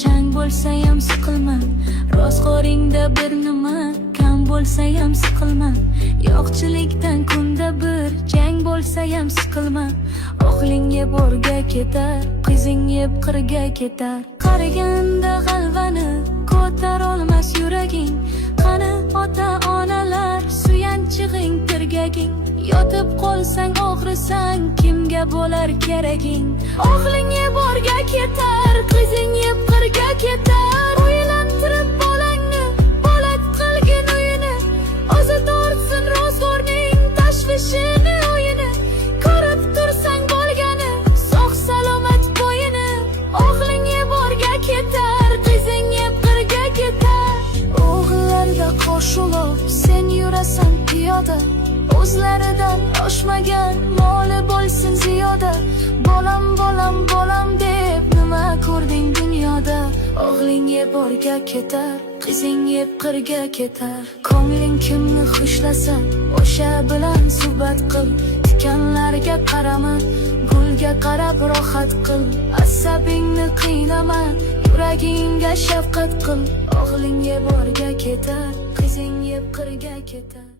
chang bo'lsa ham siqilma. Rostgo'ringda bir nima kam bo'lsa ham siqilma. Yo'qchilikdan kunda bir jang bo'lsa ham siqilma. O'g'ling yeb o'rga ketar, qizing yeb qirga ketar. Qariganda g'alvani ko'tar olmas yuraging. Qani ota-onalar suyanchig'ing, tirgaging. Yotib qolsang og'risang, kimga bo'lar keraging? O'g'ling yeb o'rga ketar, qizing yeb qirga ketar. O'ylantirib bolangni, bolat qilgin uyini. O'zi tortsin ro'zg'orning tashvishini, o'yini. Ko'rib tursang bo'lgani, sog' salomat bo'yini. O'g'ling yeb o'rga ketar, qizing yeb qirga ketar. O'g'illarda qo'shilib sen yurasan piyoda. O'zlaridan oshmagan moli bo'lsin ziyoda. Bolam, bolam, bolam deb nima ko'rding dunyoda? O'g'ling yeb o'rga ketar, qizing yeb qirga ketar. Ko'ngling kimni xushlasa, o'sha bilan suhbat qil. Tikanlarga qarama, gulga qarab rohat qil. Asabingni qiynama, yuragingga shafqat qil. O'g'ling yeb o'rga ketar, qizing yeb qirga ketar.